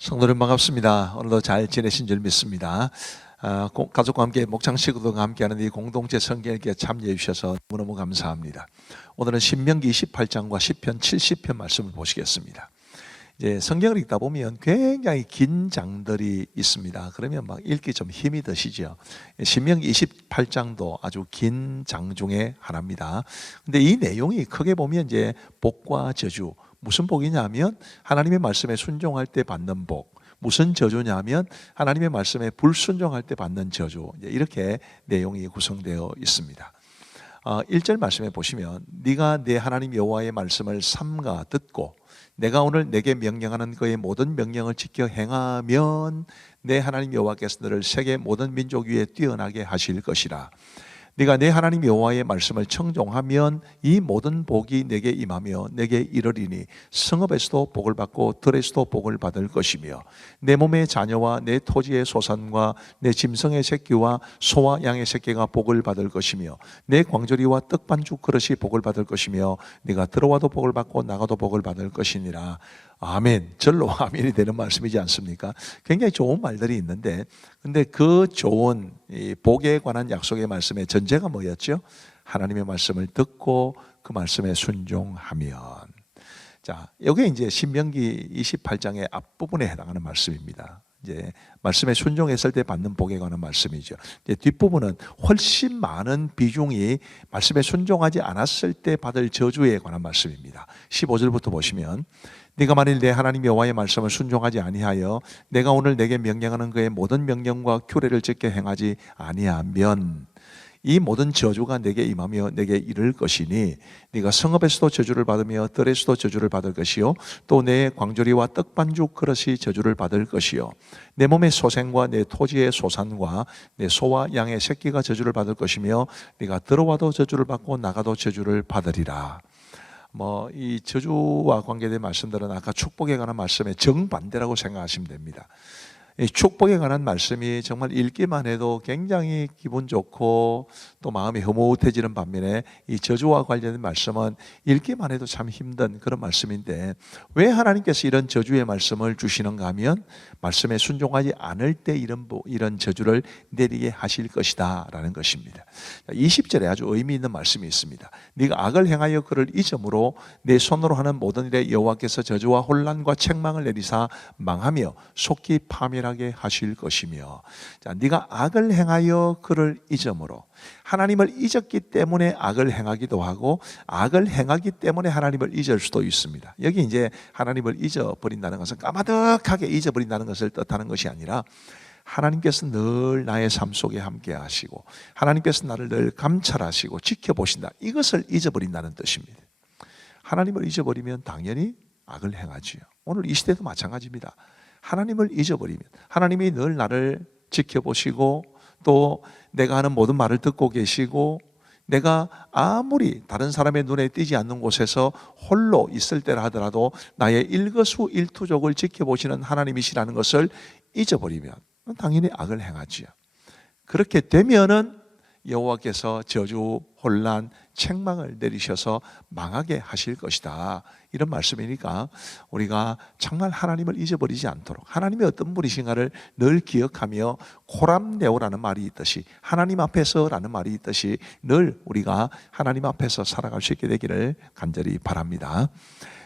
성도님 반갑습니다. 오늘도 잘 지내신 줄 믿습니다. 가족과 함께 목장 식구들과 함께하는 이 공동체 성경에게 참여해 주셔서 너무너무 감사합니다. 오늘은 신명기 28장과 시편 70편 말씀을 보시겠습니다. 이제 성경을 읽다 보면 굉장히 긴 장들이 있습니다. 그러면 막 읽기 좀 힘이 드시죠. 신명기 28장도 아주 긴 장 중에 하나입니다. 근데 이 내용이 크게 보면 이제 복과 저주, 무슨 복이냐면 하나님의 말씀에 순종할 때 받는 복, 무슨 저주냐면 하나님의 말씀에 불순종할 때 받는 저주, 이렇게 내용이 구성되어 있습니다. 1절 말씀에 보시면 네가 내 하나님 여호와의 말씀을 삼가 듣고 내가 오늘 내게 명령하는 그의 모든 명령을 지켜 행하면 내 하나님 여호와께서 너를 세계 모든 민족 위에 뛰어나게 하실 것이라. 네가 내 하나님 여호와의 말씀을 청종하면 이 모든 복이 내게 임하며 내게 이르리니 성읍에서도 복을 받고 들에서도 복을 받을 것이며 내 몸의 자녀와 내 토지의 소산과 내 짐승의 새끼와 소와 양의 새끼가 복을 받을 것이며 내 광저리와 떡반죽 그릇이 복을 받을 것이며 네가 들어와도 복을 받고 나가도 복을 받을 것이니라. 아멘. 절로 아멘이 되는 말씀이지 않습니까? 굉장히 좋은 말들이 있는데, 근데 그 좋은 이 복에 관한 약속의 말씀의 전제가 뭐였죠? 하나님의 말씀을 듣고 그 말씀에 순종하면. 자, 이게 이제 신명기 28장의 앞부분에 해당하는 말씀입니다. 이제 말씀에 순종했을 때 받는 복에 관한 말씀이죠. 이제 뒷부분은 훨씬 많은 비중이 말씀에 순종하지 않았을 때 받을 저주에 관한 말씀입니다. 15절부터 보시면 네가 만일 내 하나님 여호와의 말씀을 순종하지 아니하여 내가 오늘 내게 명령하는 그의 모든 명령과 규례를 지켜 행하지 아니하면 이 모든 저주가 내게 임하며 내게 이를 것이니 네가 성읍에서도 저주를 받으며 들에서도 저주를 받을 것이요 또 내 광저리와 떡반죽 그릇이 저주를 받을 것이요 내 몸의 소생과 내 토지의 소산과 내 소와 양의 새끼가 저주를 받을 것이며 네가 들어와도 저주를 받고 나가도 저주를 받으리라. 이 저주와 관계된 말씀들은 아까 축복에 관한 말씀의 정반대라고 생각하시면 됩니다. 이 축복에 관한 말씀이 정말 읽기만 해도 굉장히 기분 좋고 또 마음이 흐뭇해지는 반면에 이 저주와 관련된 말씀은 읽기만 해도 참 힘든 그런 말씀인데 왜 하나님께서 이런 저주의 말씀을 주시는가 하면 말씀에 순종하지 않을 때 이런 저주를 내리게 하실 것이다 라는 것입니다. 20절에 아주 의미 있는 말씀이 있습니다. 네가 악을 행하여 그를 잊음으로 내 손으로 하는 모든 일에 여호와께서 저주와 혼란과 책망을 내리사 망하며 속히 파멸하게 하실 것이며. 자, 네가 악을 행하여 그를 잊음으로, 하나님을 잊었기 때문에 악을 행하기도 하고 악을 행하기 때문에 하나님을 잊을 수도 있습니다. 여기 이제 하나님을 잊어버린다는 것은 까마득하게 잊어버린다는 것을 뜻하는 것이 아니라 하나님께서 늘 나의 삶 속에 함께 하시고 하나님께서 나를 늘 감찰하시고 지켜보신다, 이것을 잊어버린다는 뜻입니다. 하나님을 잊어버리면 당연히 악을 행하지요. 오늘 이 시대도 마찬가지입니다. 하나님을 잊어버리면 하나님이 늘 나를 지켜보시고 또 내가 하는 모든 말을 듣고 계시고 내가 아무리 다른 사람의 눈에 띄지 않는 곳에서 홀로 있을 때라 하더라도 나의 일거수일투족을 지켜보시는 하나님이시라는 것을 잊어버리면 당연히 악을 행하지요. 그렇게 되면은 여호와께서 저주, 혼란, 책망을 내리셔서 망하게 하실 것이다, 이런 말씀이니까 우리가 정말 하나님을 잊어버리지 않도록 하나님이 어떤 분이신가를 늘 기억하며 코람네오라는 말이 있듯이 하나님 앞에서라는 말이 있듯이 늘 우리가 하나님 앞에서 살아갈 수 있게 되기를 간절히 바랍니다.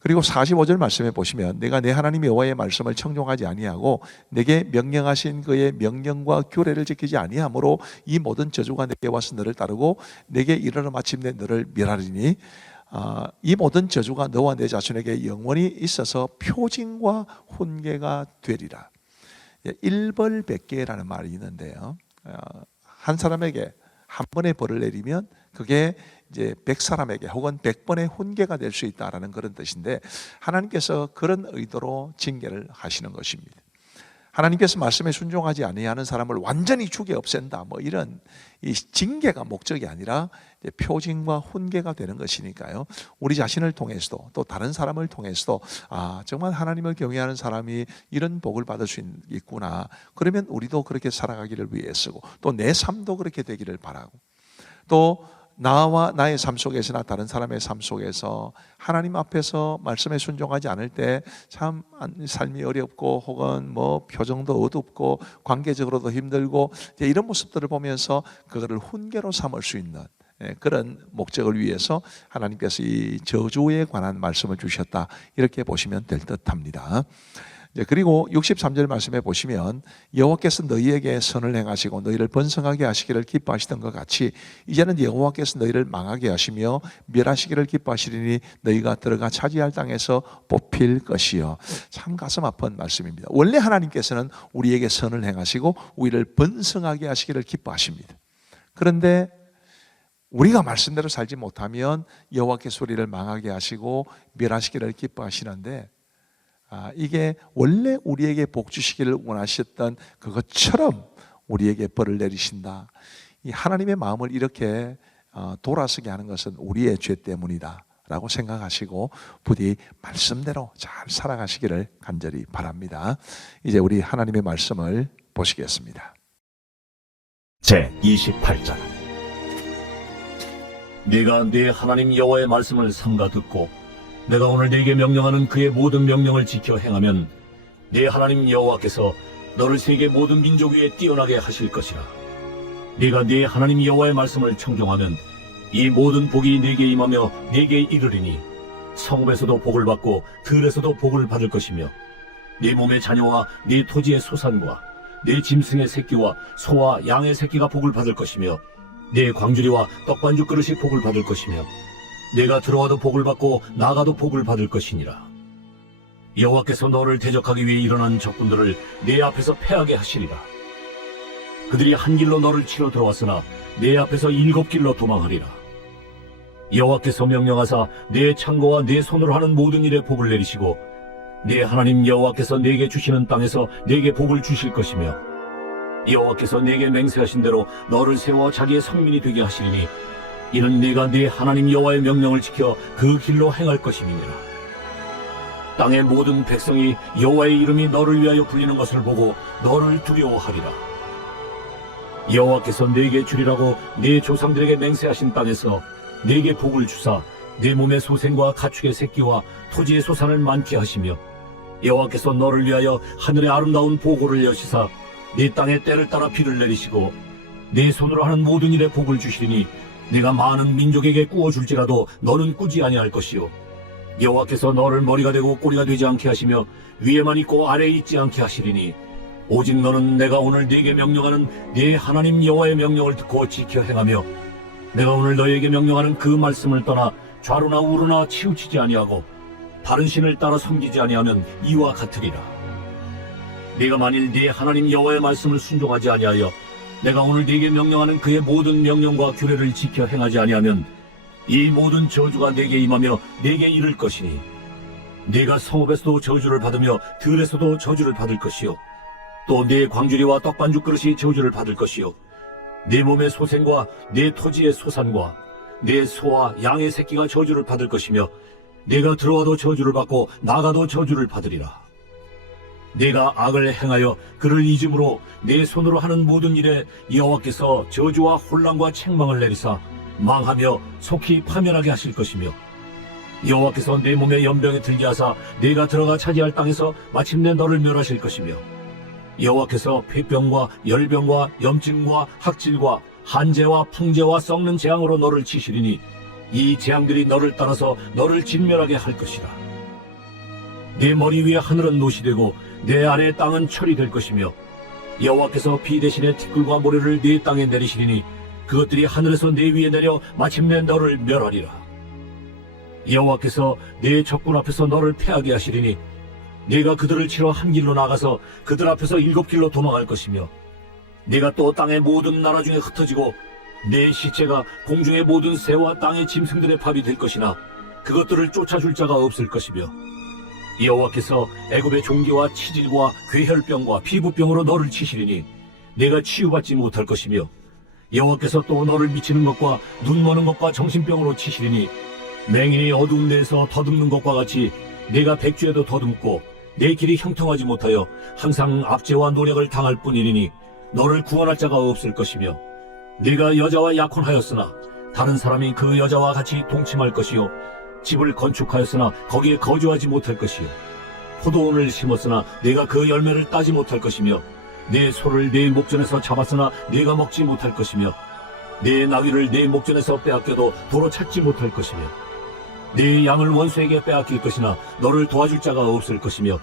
그리고 45절 말씀에 보시면 내가 내 하나님 여호와의 말씀을 청종하지 아니하고 내게 명령하신 그의 명령과 규례를 지키지 아니하므로 이 모든 저주가 내게 와서 너를 따르고 내게 이르러 마침내 너를 멸하리니 이 모든 저주가 너와 내 자손에게 영원히 있어서 표징과 훈계가 되리라. 일벌백계라는 말이 있는데요, 한 사람에게 한 번의 벌을 내리면 그게 이제 100사람에게 혹은 100번의 훈계가 될 수 있다라는 그런 뜻인데 하나님께서 그런 의도로 징계를 하시는 것입니다. 하나님께서 말씀에 순종하지 아니하는 사람을 완전히 죽여 없앤다, 이런 이 징계가 목적이 아니라 이제 표징과 훈계가 되는 것이니까요. 우리 자신을 통해서도 또 다른 사람을 통해서도 정말 하나님을 경외하는 사람이 이런 복을 받을 수 있구나, 그러면 우리도 그렇게 살아가기를 위해 쓰고 또 내 삶도 그렇게 되기를 바라고 또 나와 나의 삶 속에서나 다른 사람의 삶 속에서 하나님 앞에서 말씀에 순종하지 않을 때 참 삶이 어렵고 혹은 뭐 표정도 어둡고 관계적으로도 힘들고 이런 모습들을 보면서 그거를 훈계로 삼을 수 있는 그런 목적을 위해서 하나님께서 이 저주에 관한 말씀을 주셨다, 이렇게 보시면 될 듯합니다. 그리고 63절 말씀에 보시면 여호와께서 너희에게 선을 행하시고 너희를 번성하게 하시기를 기뻐하시던 것 같이 이제는 여호와께서 너희를 망하게 하시며 멸하시기를 기뻐하시리니 너희가 들어가 차지할 땅에서 뽑힐 것이요. 참 가슴 아픈 말씀입니다. 원래 하나님께서는 우리에게 선을 행하시고 우리를 번성하게 하시기를 기뻐하십니다. 그런데 우리가 말씀대로 살지 못하면 여호와께서 우리를 망하게 하시고 멸하시기를 기뻐하시는데, 이게 원래 우리에게 복 주시기를 원하셨던 그것처럼 우리에게 벌을 내리신다. 이 하나님의 마음을 이렇게 돌아서게 하는 것은 우리의 죄 때문이다 라고 생각하시고 부디 말씀대로 잘 살아가시기를 간절히 바랍니다. 이제 우리 하나님의 말씀을 보시겠습니다. 제28장. 네가 네 하나님 여호와의 말씀을 삼가 듣고 내가 오늘 네게 명령하는 그의 모든 명령을 지켜 행하면 네 하나님 여호와께서 너를 세계 모든 민족 위에 뛰어나게 하실 것이라. 네가 네 하나님 여호와의 말씀을 청종하면 이 모든 복이 네게 임하며 네게 이르리니 성읍에서도 복을 받고 들에서도 복을 받을 것이며 네 몸의 자녀와 네 토지의 소산과 네 짐승의 새끼와 소와 양의 새끼가 복을 받을 것이며 네 광주리와 떡반죽 그릇이 복을 받을 것이며 내가 들어와도 복을 받고 나가도 복을 받을 것이니라. 여호와께서 너를 대적하기 위해 일어난 적군들을 네 앞에서 패하게 하시리라. 그들이 한 길로 너를 치러 들어왔으나 네 앞에서 7길로 도망하리라. 여호와께서 명령하사 네 창고와 네 손으로 하는 모든 일에 복을 내리시고 네 하나님 여호와께서 네게 주시는 땅에서 네게 복을 주실 것이며 여호와께서 네게 맹세하신 대로 너를 세워 자기의 성민이 되게 하시리니 이는 네가 네 하나님 여호와의 명령을 지켜 그 길로 행할 것임이니라. 땅의 모든 백성이 여호와의 이름이 너를 위하여 불리는 것을 보고 너를 두려워하리라. 여호와께서 네게 주리라고 네 조상들에게 맹세하신 땅에서 네게 복을 주사 네 몸의 소생과 가축의 새끼와 토지의 소산을 많게 하시며 여호와께서 너를 위하여 하늘의 아름다운 보고를 여시사 네 땅에 때를 따라 비를 내리시고 네 손으로 하는 모든 일에 복을 주시리니 내가 많은 민족에게 꾸어줄지라도 너는 꾸지 아니할 것이요 여호와께서 너를 머리가 되고 꼬리가 되지 않게 하시며 위에만 있고 아래에 있지 않게 하시리니 오직 너는 내가 오늘 네게 명령하는 네 하나님 여호와의 명령을 듣고 지켜 행하며 내가 오늘 너에게 명령하는 그 말씀을 떠나 좌로나 우로나 치우치지 아니하고 다른 신을 따라 섬기지 아니하면 이와 같으리라. 네가 만일 네 하나님 여호와의 말씀을 순종하지 아니하여 내가 오늘 네게 명령하는 그의 모든 명령과 규례를 지켜 행하지 아니하면 이 모든 저주가 네게 임하며 네게 이를 것이니 네가 성읍에서도 저주를 받으며 들에서도 저주를 받을 것이요 또 네 광주리와 떡반죽 그릇이 저주를 받을 것이요 네 몸의 소생과 네 토지의 소산과 네 소와 양의 새끼가 저주를 받을 것이며 네가 들어와도 저주를 받고 나가도 저주를 받으리라. 네가 악을 행하여 그를 잊음으로 내 손으로 하는 모든 일에 여호와께서 저주와 혼란과 책망을 내리사 망하며 속히 파멸하게 하실 것이며 여호와께서 내 몸에 연병에 들게 하사 네가 들어가 차지할 땅에서 마침내 너를 멸하실 것이며 여호와께서 폐병과 열병과 염증과 학질과 한재와 풍재와 썩는 재앙으로 너를 치시리니 이 재앙들이 너를 따라서 너를 진멸하게 할 것이라. 네 머리 위에 하늘은 노시 되고 내 아래의 땅은 철이 될 것이며 여호와께서 비 대신에 티끌과 모래를 네 땅에 내리시리니 그것들이 하늘에서 네 위에 내려 마침내 너를 멸하리라. 여호와께서 네 적군 앞에서 너를 패하게 하시리니 네가 그들을 치러 한 길로 나가서 그들 앞에서 7길로 도망할 것이며 네가 또 땅의 모든 나라 중에 흩어지고 네 시체가 공중의 모든 새와 땅의 짐승들의 밥이 될 것이나 그것들을 쫓아줄 자가 없을 것이며 여호와께서 애굽의 종기와 치질과 괴혈병과 피부병으로 너를 치시리니 내가 치유받지 못할 것이며 여호와께서 또 너를 미치는 것과 눈 머는 것과 정신병으로 치시리니 맹인이 어두운 데에서 더듬는 것과 같이 내가 백주에도 더듬고 내 길이 형통하지 못하여 항상 압제와 노력을 당할 뿐이니 너를 구원할 자가 없을 것이며 네가 여자와 약혼하였으나 다른 사람이 그 여자와 같이 동침할 것이요 집을 건축하였으나 거기에 거주하지 못할 것이요 포도원을 심었으나 내가 그 열매를 따지 못할 것이며 내 소를 내 목전에서 잡았으나 내가 먹지 못할 것이며 내 나귀를 내 목전에서 빼앗겨도 도로 찾지 못할 것이며 내 양을 원수에게 빼앗길 것이나 너를 도와줄 자가 없을 것이며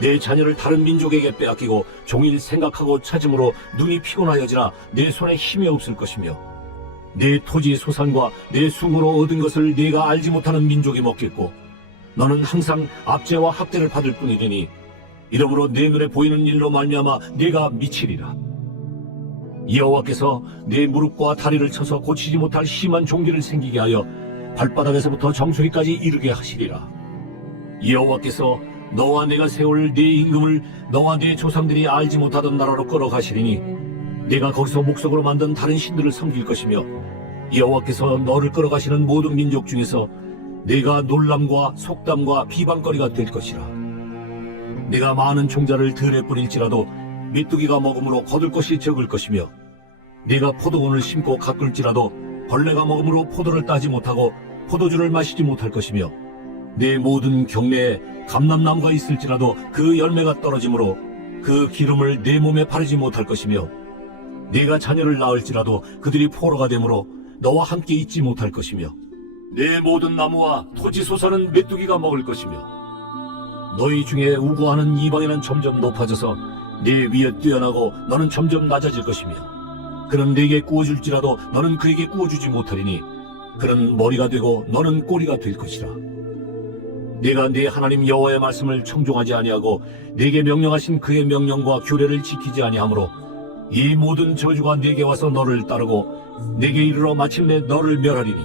내 자녀를 다른 민족에게 빼앗기고 종일 생각하고 찾음으로 눈이 피곤하여지나 내 손에 힘이 없을 것이며 내 토지 소산과 내 숭으로 얻은 것을 네가 알지 못하는 민족이 먹겠고 너는 항상 압제와 학대를 받을 뿐이니 이러므로 내 눈에 보이는 일로 말미암아 네가 미치리라. 여호와께서 내 무릎과 다리를 쳐서 고치지 못할 심한 종기를 생기게 하여 발바닥에서부터 정수리까지 이르게 하시리라. 여호와께서 너와 내가 세울 네 임금을 너와 네 조상들이 알지 못하던 나라로 끌어가시리니 내가 거기서 목석으로 만든 다른 신들을 섬길 것이며 여호와께서 너를 끌어가시는 모든 민족 중에서 내가 놀람과 속담과 비방거리가 될 것이라. 내가 많은 종자를 들에 뿌릴지라도 메뚜기가 먹음으로 거둘 것이 적을 것이며 내가 포도원을 심고 가꿀지라도 벌레가 먹음으로 포도를 따지 못하고 포도주를 마시지 못할 것이며 내 모든 경내에 감람나무가 있을지라도 그 열매가 떨어지므로 그 기름을 내 몸에 바르지 못할 것이며 네가 자녀를 낳을지라도 그들이 포로가 되므로 너와 함께 있지 못할 것이며 내 모든 나무와 토지 소산은 메뚜기가 먹을 것이며 너희 중에 우고하는 이방인은 점점 높아져서 네 위에 뛰어나고 너는 점점 낮아질 것이며 그는 네게 구워줄지라도 너는 그에게 구워주지 못하리니 그는 머리가 되고 너는 꼬리가 될 것이라. 네가 네 하나님 여호와의 말씀을 청종하지 아니하고 네게 명령하신 그의 명령과 규례를 지키지 아니하므로 이 모든 저주가 네게 와서 너를 따르고 네게 이르러 마침내 너를 멸하리니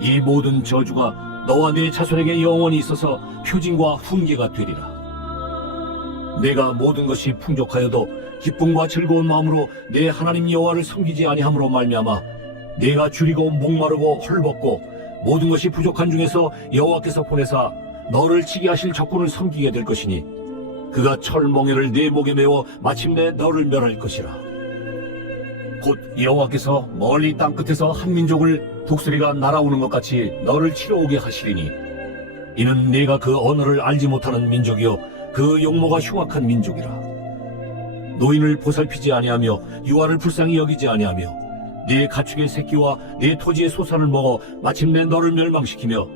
이 모든 저주가 너와 네 자손에게 영원히 있어서 표징과 훈계가 되리라. 내가 모든 것이 풍족하여도 기쁨과 즐거운 마음으로 내 하나님 여호와를 섬기지 아니함으로 말미암아 내가 줄이고 목마르고 헐벗고 모든 것이 부족한 중에서 여호와께서 보내사 너를 치게 하실 적군을 섬기게 될 것이니 그가 철멍에를 네 목에 메워 마침내 너를 멸할 것이라. 곧 여호와께서 멀리 땅끝에서 한 민족을 독수리가 날아오는 것 같이 너를 치러 오게 하시리니 이는 네가 그 언어를 알지 못하는 민족이요 그 용모가 흉악한 민족이라. 노인을 보살피지 아니하며 유아를 불쌍히 여기지 아니하며 네 가축의 새끼와 네 토지의 소산을 먹어 마침내 너를 멸망시키며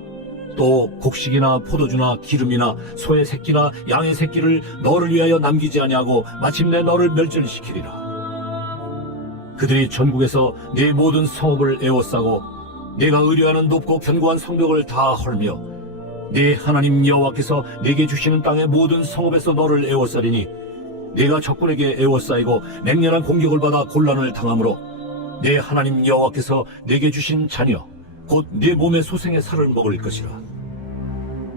또 곡식이나 포도주나 기름이나 소의 새끼나 양의 새끼를 너를 위하여 남기지 아니하고 마침내 너를 멸절시키리라. 그들이 전국에서 네 모든 성읍을 에워싸고 내가 의뢰하는 높고 견고한 성벽을 다 헐며 네 하나님 여호와께서 내게 주시는 땅의 모든 성읍에서 너를 에워싸리니 내가 적군에게 에워싸이고 맹렬한 공격을 받아 곤란을 당하므로 내 하나님 여호와께서 내게 주신 자녀 곧 내 몸의 소생의 살을 먹을 것이라.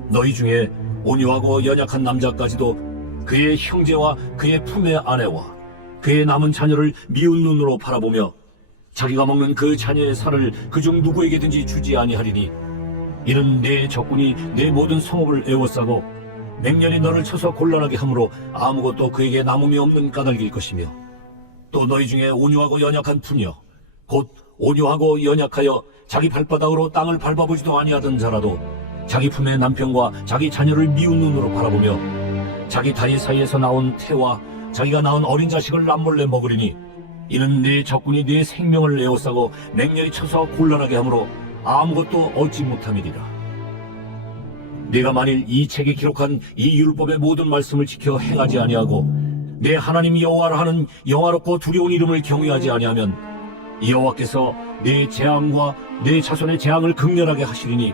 너희 중에 온유하고 연약한 남자까지도 그의 형제와 그의 품의 아내와 그의 남은 자녀를 미운 눈으로 바라보며 자기가 먹는 그 자녀의 살을 그중 누구에게든지 주지 아니하리니 이는 내 적군이 내 모든 성읍을 에워싸고 맹렬히 너를 쳐서 곤란하게 함으로 아무것도 그에게 남음이 없는 까닭일 것이며 또 너희 중에 온유하고 연약한 부녀 곧 온유하고 연약하여 자기 발바닥으로 땅을 밟아보지도 아니하던 자라도 자기 품의 남편과 자기 자녀를 미운 눈으로 바라보며 자기 다리 사이에서 나온 태와 자기가 낳은 어린 자식을 남몰래 먹으리니 이는 네 적군이 네 생명을 에워싸고 맹렬히 쳐서 곤란하게 함으로 아무것도 얻지 못함이니라. 네가 만일 이 책에 기록한 이 율법의 모든 말씀을 지켜 행하지 아니하고 내 하나님 여호와라 하는 영화롭고 두려운 이름을 경외하지 아니하면 여호와께서 내 재앙과 내 자손의 재앙을 극렬하게 하시리니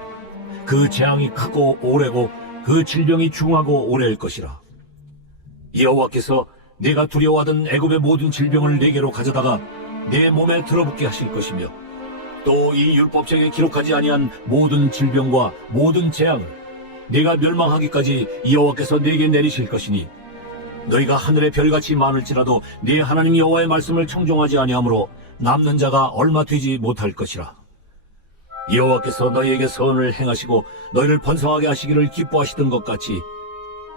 그 재앙이 크고 오래고 그 질병이 중하고 오래일 것이라. 여호와께서 네가 두려워하던 애굽의 모든 질병을 네게로 가져다가 내 몸에 들어붙게 하실 것이며 또 이 율법책에 기록하지 아니한 모든 질병과 모든 재앙을 네가 멸망하기까지 여호와께서 네게 내리실 것이니 너희가 하늘의 별같이 많을지라도 네 하나님 여호와의 말씀을 청종하지 아니하므로 남는 자가 얼마 되지 못할 것이라. 여호와께서 너희에게 선을 행하시고 너희를 번성하게 하시기를 기뻐하시던 것 같이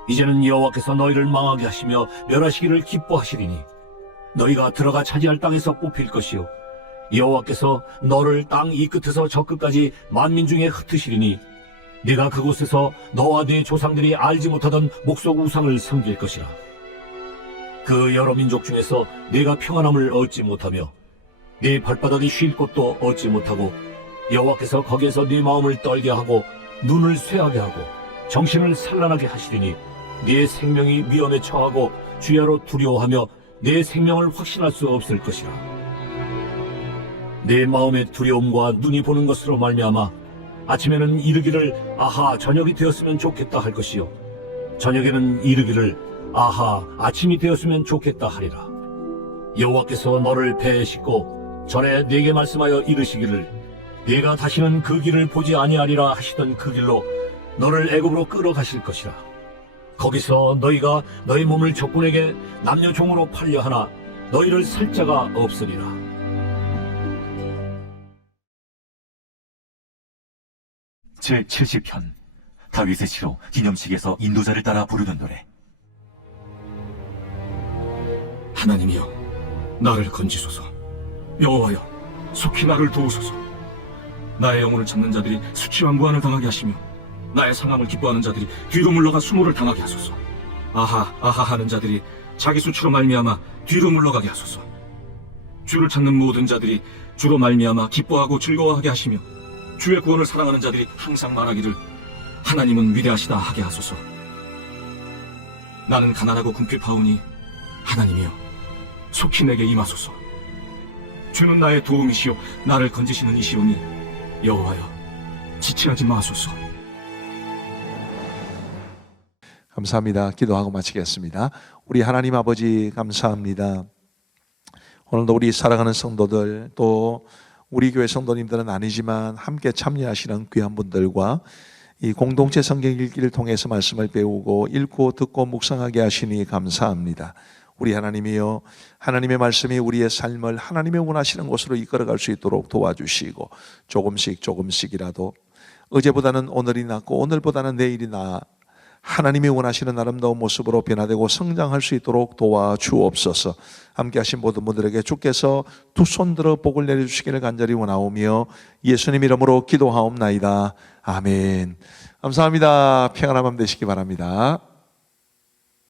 이제는 여호와께서 너희를 망하게 하시며 멸하시기를 기뻐하시리니 너희가 들어가 차지할 땅에서 뽑힐 것이요 여호와께서 너를 땅 이 끝에서 저 끝까지 만민 중에 흩으시리니 네가 그곳에서 너와 네 조상들이 알지 못하던 목석 우상을 섬길 것이라. 그 여러 민족 중에서 네가 평안함을 얻지 못하며 네 발바닥이 쉴 곳도 얻지 못하고 여호와께서 거기에서 네 마음을 떨게 하고 눈을 쇠하게 하고 정신을 산란하게 하시리니 네 생명이 위험에 처하고 주야로 두려워하며 내 생명을 확신할 수 없을 것이라. 내 마음의 두려움과 눈이 보는 것으로 말미암아 아침에는 이르기를 아하 저녁이 되었으면 좋겠다 할 것이요 저녁에는 이르기를 아하 아침이 되었으면 좋겠다 하리라. 여호와께서 너를 배에 싣고 전에 네게 말씀하여 이르시기를 네가 다시는 그 길을 보지 아니하리라 하시던 그 길로 너를 애굽으로 끌어가실 것이라. 거기서 너희가 너희 몸을 적군에게 남녀 종으로 팔려 하나 너희를 살 자가 없으리라. 제70편 다윗의 시로 기념식에서 인도자를 따라 부르는 노래. 하나님이여 나를 건지소서. 여호와여 속히 나를 도우소서. 나의 영혼을 찾는 자들이 수치왕구한을 당하게 하시며 나의 상함을 기뻐하는 자들이 뒤로 물러가 수모를 당하게 하소서. 아하 아하 하는 자들이 자기 수치로 말미암아 뒤로 물러가게 하소서. 주를 찾는 모든 자들이 주로 말미암아 기뻐하고 즐거워하게 하시며 주의 구원을 사랑하는 자들이 항상 말하기를 하나님은 위대하시다 하게 하소서. 나는 가난하고 궁핍하오니 하나님이여 속히 내게 임하소서. 주는 나의 도움이시오 나를 건지시는 이시오니 여호와여 지체하지 마소서. 감사합니다. 기도하고 마치겠습니다. 우리 하나님 아버지 감사합니다. 오늘도 우리 사랑하는 성도들 또 우리 교회 성도님들은 아니지만 함께 참여하시는 귀한 분들과 이 공동체 성경 읽기를 통해서 말씀을 배우고 읽고 듣고 묵상하게 하시니 감사합니다. 우리 하나님이여 하나님의 말씀이 우리의 삶을 하나님의 원하시는 곳으로 이끌어갈 수 있도록 도와주시고 조금씩이라도 어제보다는 오늘이 낫고 오늘보다는 내일이 나아 하나님이 원하시는 아름다운 모습으로 변화되고 성장할 수 있도록 도와주옵소서. 함께 하신 모든 분들에게 주께서 두 손 들어 복을 내려주시기를 간절히 원하오며 예수님 이름으로 기도하옵나이다. 아멘. 감사합니다. 평안한 밤 되시기 바랍니다.